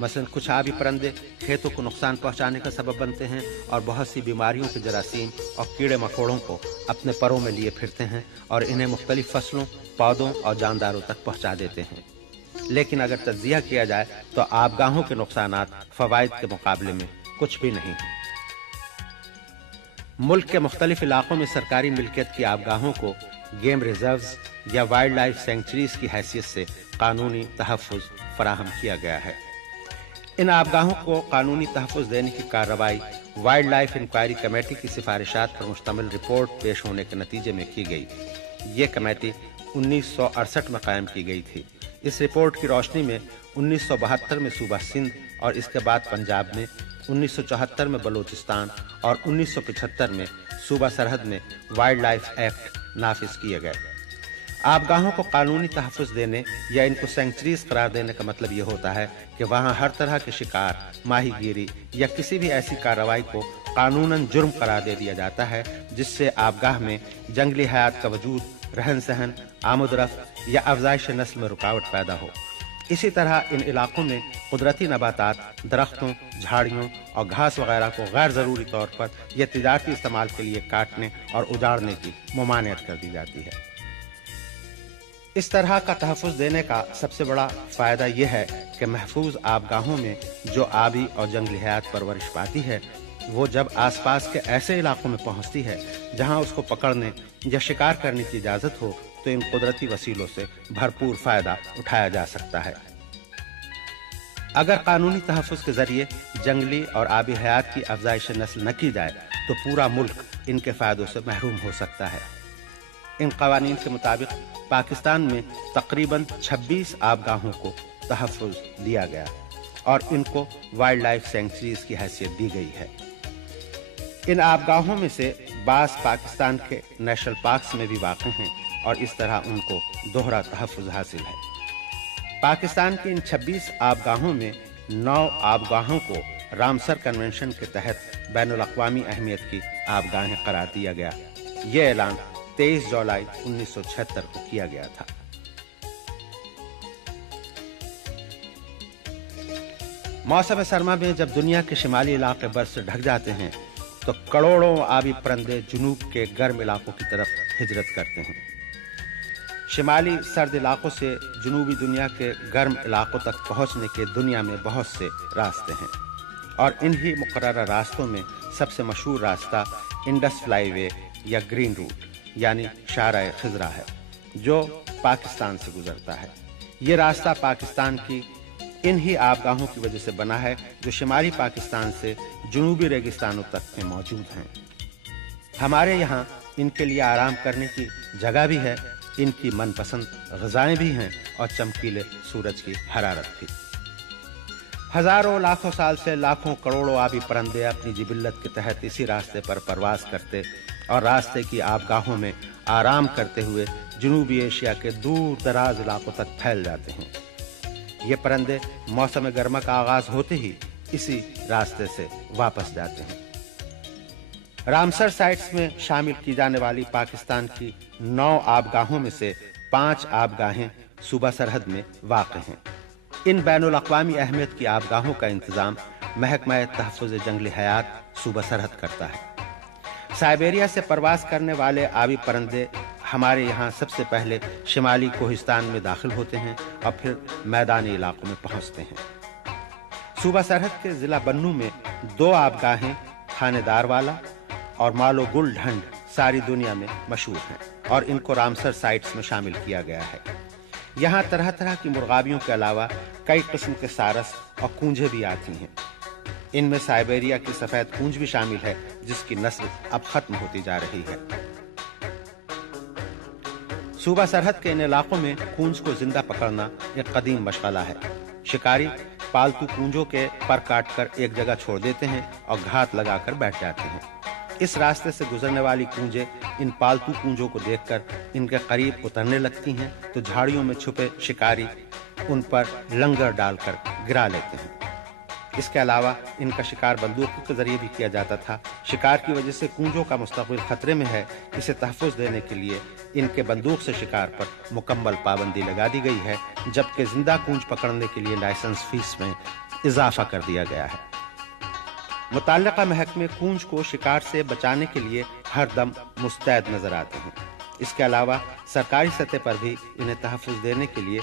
مثلا کچھ آبی پرندے کھیتوں کو نقصان پہنچانے کا سبب بنتے ہیں اور بہت سی بیماریوں کے جراثیم اور کیڑے مکوڑوں کو اپنے پروں میں لیے پھرتے ہیں اور انہیں مختلف فصلوں، پودوں اور جانداروں تک پہنچا دیتے ہیں۔ لیکن اگر تجزیہ کیا جائے تو آبگاہوں کے نقصانات فوائد کے مقابلے میں کچھ بھی نہیں ہیں۔ ملک کے مختلف علاقوں میں سرکاری ملکیت کی آبگاہوں کو گیم ریزروز یا وائلڈ لائف سینکچریز کی حیثیت سے قانونی تحفظ فراہم کیا گیا ہے۔ ان آبگاہوں کو قانونی تحفظ دینے کی کارروائی وائلڈ لائف انکوائری کمیٹی کی سفارشات پر مشتمل رپورٹ پیش ہونے کے نتیجے میں کی گئی۔ یہ کمیٹی 1968 میں قائم کی گئی تھی۔ اس رپورٹ کی روشنی میں 1972 میں صوبہ سندھ اور اس کے بعد پنجاب میں، 1974 میں بلوچستان اور 1975 میں صوبہ سرحد میں وائلڈ لائف ایکٹ نافذ کیے گئے۔ آبگاہوں کو قانونی تحفظ دینے یا ان کو سینکچریز قرار دینے کا مطلب یہ ہوتا ہے کہ وہاں ہر طرح کے شکار، ماہی گیری یا کسی بھی ایسی کارروائی کو قانوناً جرم قرار دے دیا جاتا ہے جس سے آبگاہ میں جنگلی حیات کا وجود، رہن سہن، آمد و رفت یا افزائش نسل میں رکاوٹ پیدا ہو۔ اسی طرح ان علاقوں میں قدرتی نباتات، درختوں، جھاڑیوں اور گھاس وغیرہ کو غیر ضروری طور پر یا تجارتی استعمال کے لیے کاٹنے اور اجاڑنے کی ممانعت کر دی جاتی ہے۔ اس طرح کا تحفظ دینے کا سب سے بڑا فائدہ یہ ہے کہ محفوظ آبگاہوں میں جو آبی اور جنگلی حیات پرورش پاتی ہے وہ جب آس پاس کے ایسے علاقوں میں پہنچتی ہے جہاں اس کو پکڑنے یا شکار کرنے کی اجازت ہو تو ان قدرتی وسیلوں سے بھرپور فائدہ اٹھایا جا سکتا ہے۔ اگر قانونی تحفظ کے ذریعے جنگلی اور آبی حیات کی افزائش نسل نہ کی جائے تو پورا ملک ان کے فائدوں سے محروم ہو سکتا ہے۔ ان قوانین کے مطابق پاکستان میں تقریباً 26 آبگاہوں کو تحفظ دیا گیا اور ان کو وائلڈ لائف سینکچریز کی حیثیت دی گئی ہے۔ ان آبگاہوں میں سے بعض پاکستان کے نیشنل پارکس میں بھی واقع ہیں اور اس طرح ان کو دوہرا تحفظ حاصل ہے۔ پاکستان کی ان 26 آبگاہوں میں 9 آبگاہوں کو رامسر کنونشن کے تحت بین الاقوامی اہمیت کی آبگاہیں قرار دیا گیا۔ یہ اعلان 23 جولائی 1976 کو کیا گیا تھا۔ موسم سرما میں جب دنیا کے شمالی علاقے برف سے ڈھک جاتے ہیں تو کروڑوں آبی پرندے جنوب کے گرم علاقوں کی طرف ہجرت کرتے ہیں۔ شمالی سرد علاقوں سے جنوبی دنیا کے گرم علاقوں تک پہنچنے کے دنیا میں بہت سے راستے ہیں اور انہی مقررہ راستوں میں سب سے مشہور راستہ انڈس فلائی وے یا گرین روٹ یعنی شاہراہ خضرا ہے جو پاکستان سے گزرتا ہے۔ یہ راستہ پاکستان کی انہی آبگاہوں کی وجہ سے بنا ہے جو شمالی پاکستان سے جنوبی ریگستانوں تک میں موجود ہیں۔ ہمارے یہاں ان کے لیے آرام کرنے کی جگہ بھی ہے، ان کی من پسند غذائیں بھی ہیں اور چمکیلے سورج کی حرارت بھی۔ ہزاروں لاکھوں سال سے لاکھوں کروڑوں آبی پرندے اپنی جبلت کے تحت اسی راستے پر پرواز کرتے اور راستے کی آبگاہوں میں آرام کرتے ہوئے جنوبی ایشیا کے دور دراز علاقوں تک پھیل جاتے ہیں۔ یہ پرندے موسم گرما کا آغاز ہوتے ہی اسی راستے سے واپس جاتے ہیں۔ رامسر سائٹس میں شامل کی جانے والی پاکستان کی 9 آبگاہوں میں سے 5 آبگاہیں صوبہ سرحد میں واقع ہیں۔ ان بین الاقوامی اہمیت کی آبگاہوں کا انتظام محکمہ تحفظ جنگلی حیات صوبہ سرحد کرتا ہے۔ سائبیریا سے پرواز کرنے والے آبی پرندے ہمارے یہاں سب سے پہلے شمالی کوہستان میں داخل ہوتے ہیں اور پھر میدانی علاقوں میں پہنچتے ہیں۔ صوبہ سرحد کے ضلع بنوں میں 2 آبگاہیں تھانے دار والا اور مالو گل ڈھنڈ ساری دنیا میں مشہور ہیں اور ان کو رامسر سائٹس میں شامل کیا گیا ہے۔ یہاں طرح طرح کی مرغابیوں کے علاوہ کئی قسم کے سارس اور کونجھیں بھی آتی ہیں۔ ان میں سائبیریا کی سفید کونج بھی شامل ہے جس کی نسل اب ختم ہوتی جا رہی ہے۔ صوبہ سرحد کے ان علاقوں میں کونج کو زندہ پکڑنا ایک قدیم مشغلہ ہے۔ شکاری پالتو کونجوں کے پر کاٹ کر ایک جگہ چھوڑ دیتے ہیں اور گھات لگا کر بیٹھ جاتے ہیں۔ اس راستے سے گزرنے والی کونجیں ان پالتو کونجوں کو دیکھ کر ان کے قریب اترنے لگتی ہیں تو جھاڑیوں میں چھپے شکاری ان پر لنگر ڈال کر گرا لیتے ہیں۔ اس کے علاوہ ان کا شکار بندوقوں کے ذریعے بھی کیا جاتا تھا۔ شکار کی وجہ سے کونجوں کا مستقبل خطرے میں ہے، اسے تحفظ دینے کے لیے ان کے بندوق سے شکار پر مکمل پابندی لگا دی گئی ہے، جبکہ زندہ کونج پکڑنے کے لیے لائسنس فیس میں اضافہ کر دیا گیا ہے۔ متعلقہ محکمے کونج کو شکار سے بچانے کے لیے ہر دم مستعد نظر آتے ہیں۔ اس کے علاوہ سرکاری سطح پر بھی انہیں تحفظ دینے کے لیے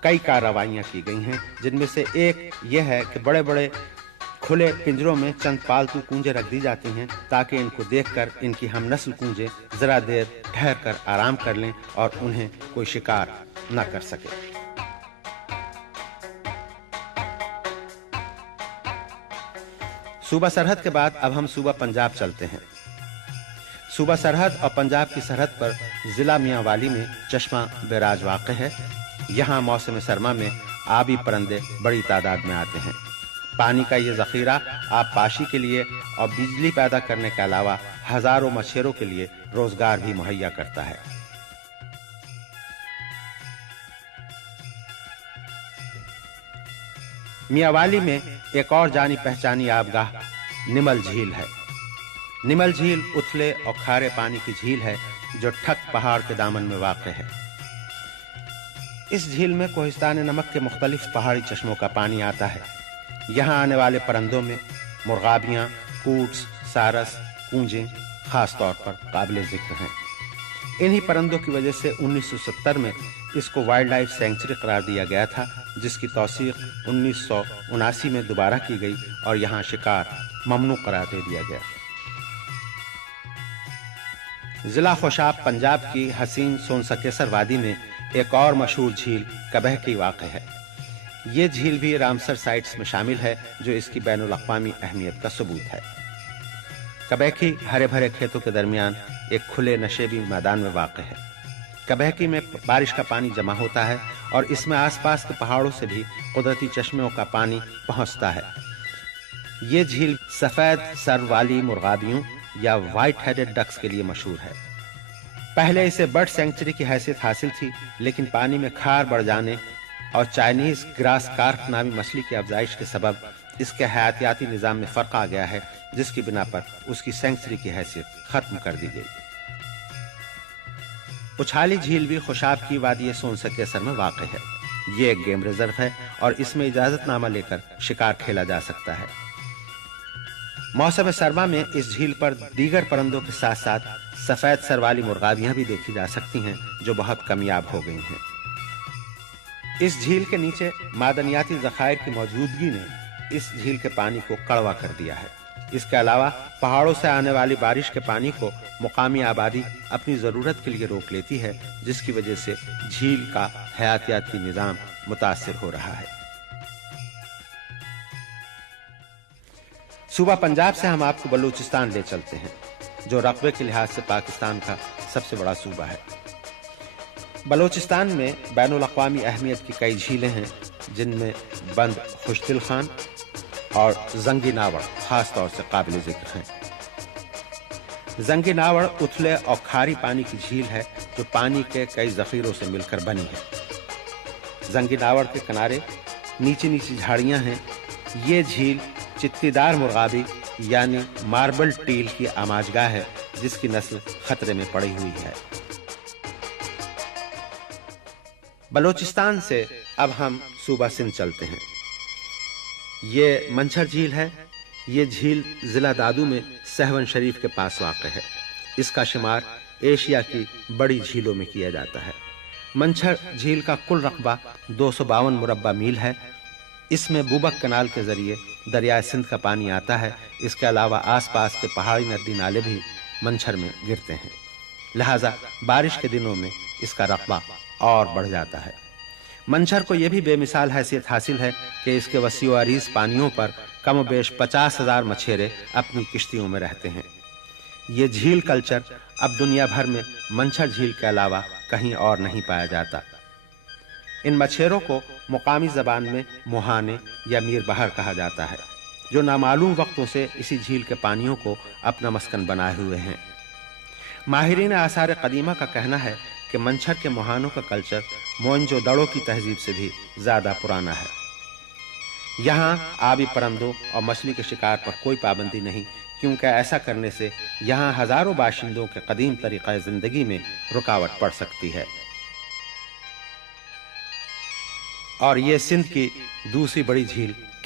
کئی کارروائیاں کی گئی ہیں، جن میں سے ایک یہ ہے کہ بڑے بڑے کھلے پنجروں میں چند پالتو کونجیں رکھ دی جاتی ہیں تاکہ ان کو دیکھ کر ان کی ہم نسل کونجیں ذرا دیر ٹھہر کر آرام کر لیں اور انہیں کوئی شکار نہ کر سکے۔ صوبہ سرحد کے بعد اب ہم صوبہ پنجاب چلتے ہیں۔ صوبہ سرحد اور پنجاب کی سرحد پر ضلع میاں والی میں چشمہ بیراج واقع ہے۔ یہاں موسم سرما میں آبی پرندے بڑی تعداد میں آتے ہیں۔ پانی کا یہ ذخیرہ آب پاشی کے لیے اور بجلی پیدا کرنے کے علاوہ ہزاروں مچھروں کے لیے روزگار بھی مہیا کرتا ہے۔ میاں والی میں ایک اور جانی پہچانی آبگاہ نمل جھیل ہے۔ نمل جھیل اتھلے اور کھارے پانی کی جھیل ہے جو ٹھک پہاڑ کے دامن میں واقع ہے۔ اس جھیل میں کوہستان نمک کے مختلف پہاڑی چشموں کا پانی آتا ہے۔ یہاں آنے والے پرندوں میں مرغابیاں، کوٹس، سارس، کونجیں خاص طور پر قابل ذکر ہیں۔ انہی پرندوں کی وجہ سے 1970 میں اس کو وائلڈ لائف سینکچری قرار دیا گیا تھا، جس کی توثیق 1979 میں دوبارہ کی گئی اور یہاں شکار ممنوع قرار دے دیا گیا۔ ضلع خوشاب پنجاب کی حسین سونسکیسر وادی میں ایک اور مشہور جھیل کبہ کی واقع ہے۔ یہ جھیل بھی رامسر سائٹس میں شامل ہے جو اس کی بین الاقوامی اہمیت کا ثبوت ہے۔ کبیکی ہرے بھرے کھیتوں کے درمیان ایک کھلے نشیبی میدان میں واقع ہے۔ کبیکی میں بارش کا پانی جمع ہوتا ہے اور اس میں آس پاس کے پہاڑوں سے بھی قدرتی چشموں کا پانی پہنچتا ہے۔ یہ جھیل سفید سر والی مرغابیوں یا وائٹ ہیڈڈ ڈکس کے لیے مشہور ہے۔ پہلے اسے برڈ سینکچری کی حیثیت حاصل تھی، لیکن پانی میں کھار بڑھ جانے اور چائنیز گراس کارپ نامی مچھلی کی افزائش کے سبب اس کے حیاتیاتی نظام میں فرق آ گیا ہے، جس کی بنا پر اس کی سینکچری کی حیثیت ختم کر دی گئی۔ اچھالی جھیل بھی خوشاب کی وادی سونسکیسر میں واقع ہے۔ یہ ایک گیم ریزرو ہے اور اس میں اجازت نامہ لے کر شکار کھیلا جا سکتا ہے۔ موسم سرما میں اس جھیل پر دیگر پرندوں کے ساتھ ساتھ سفید سر والی مرغابیاں بھی دیکھی جا سکتی ہیں جو بہت کمیاب ہو گئی ہیں۔ اس جھیل کے نیچے معدنیاتی ذخائر کی موجودگی نے اس جھیل کے پانی کو کڑوا کر دیا ہے۔ اس کے علاوہ پہاڑوں سے آنے والی بارش کے پانی کو مقامی آبادی اپنی ضرورت کے لیے روک لیتی ہے، جس کی وجہ سے جھیل کا حیاتیاتی نظام متاثر ہو رہا ہے۔ صوبہ پنجاب سے ہم آپ کو بلوچستان لے چلتے ہیں، جو رقبے کے لحاظ سے پاکستان کا سب سے بڑا صوبہ ہے۔ بلوچستان میں بین الاقوامی اہمیت کی کئی جھیلیں ہیں، جن میں بند خوشدل خان اور زنگی ناوڑ خاص طور سے قابل ذکر ہیں۔ زنگی ناوڑ اتھلے اور کھاری پانی کی جھیل ہے جو پانی کے کئی ذخیروں سے مل کر بنی ہے۔ زنگی ناوڑ کے کنارے نیچی نیچی جھاڑیاں ہیں۔ یہ جھیل چتی دار مرغابی یعنی ماربل ٹیل کی آماجگاہ ہے، جس کی نسل خطرے میں پڑی ہوئی ہے۔ بلوچستان سے اب ہم صوبہ سندھ چلتے ہیں۔ یہ منچھر جھیل ہے۔ یہ جھیل ضلع دادو میں سہون شریف کے پاس واقع ہے۔ اس کا شمار ایشیا کی بڑی جھیلوں میں کیا جاتا ہے۔ منچھر جھیل کا کل رقبہ 252 مربع میل ہے۔ اس میں بوبک کنال کے ذریعے دریائے سندھ کا پانی آتا ہے۔ اس کے علاوہ آس پاس کے پہاڑی ندی نالے بھی منچھر میں گرتے ہیں، لہذا بارش کے دنوں میں اس کا رقبہ اور بڑھ جاتا ہے۔ منچھر کو یہ بھی بے مثال حیثیت حاصل ہے کہ اس کے وسیع و عریض پانیوں پر کم و بیش 50,000 مچھیرے اپنی کشتیوں میں رہتے ہیں۔ یہ جھیل کلچر اب دنیا بھر میں منچھر جھیل کے علاوہ کہیں اور نہیں پایا جاتا۔ ان مچھیروں کو مقامی زبان میں موہانے یا میر بہر کہا جاتا ہے، جو نامعلوم وقتوں سے اسی جھیل کے پانیوں کو اپنا مسکن بنائے ہوئے ہیں۔ ماہرین آثار قدیمہ کا کہنا ہے کہ منچھر کے موہانوں کا کلچر موئنجو دڑو کی تہذیب سے بھی زیادہ پرانا ہے۔ یہاں آبی پرندوں اور مچھلی کے شکار پر کوئی پابندی نہیں، کیونکہ ایسا کرنے سے یہاں ہزاروں باشندوں کے قدیم طریقہ زندگی میں رکاوٹ پڑ سکتی ہے۔ اور یہ سندھ کی دوسری بڑی جھیل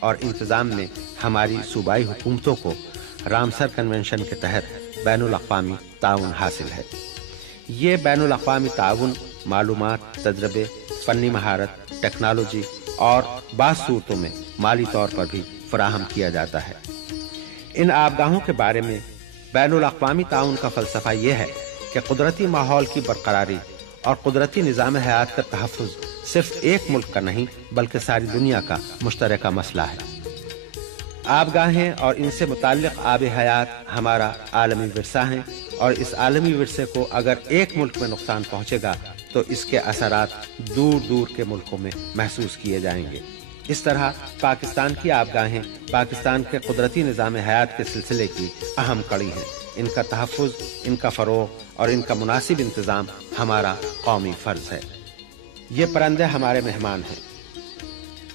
اور انتظام میں ہماری صوبائی حکومتوں کو رامسر کنونشن کے تحت بین الاقوامی تعاون حاصل ہے۔ یہ بین الاقوامی تعاون معلومات، تجربے، فنی مہارت، ٹیکنالوجی اور بعض صورتوں میں مالی طور پر بھی فراہم کیا جاتا ہے۔ ان آبگاہوں کے بارے میں بین الاقوامی تعاون کا فلسفہ یہ ہے کہ قدرتی ماحول کی برقراری اور قدرتی نظام حیات کا تحفظ صرف ایک ملک کا نہیں بلکہ ساری دنیا کا مشترکہ مسئلہ ہے۔ آبگاہیں اور ان سے متعلق آب حیات ہمارا عالمی ورثہ ہیں، اور اس عالمی ورثے کو اگر ایک ملک میں نقصان پہنچے گا تو اس کے اثرات دور دور کے ملکوں میں محسوس کیے جائیں گے۔ اس طرح پاکستان کی آبگاہیں پاکستان کے قدرتی نظام حیات کے سلسلے کی اہم کڑی ہیں۔ ان کا تحفظ، ان کا فروغ اور ان کا مناسب انتظام ہمارا قومی فرض ہے۔ یہ پرندے ہمارے مہمان ہیں۔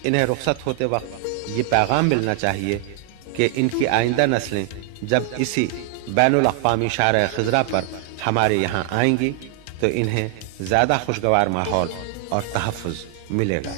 انہیں رخصت ہوتے وقت یہ پیغام ملنا چاہیے کہ ان کی آئندہ نسلیں جب اسی بین الاقوامی شارع خضرا پر ہمارے یہاں آئیں گی تو انہیں زیادہ خوشگوار ماحول اور تحفظ ملے گا۔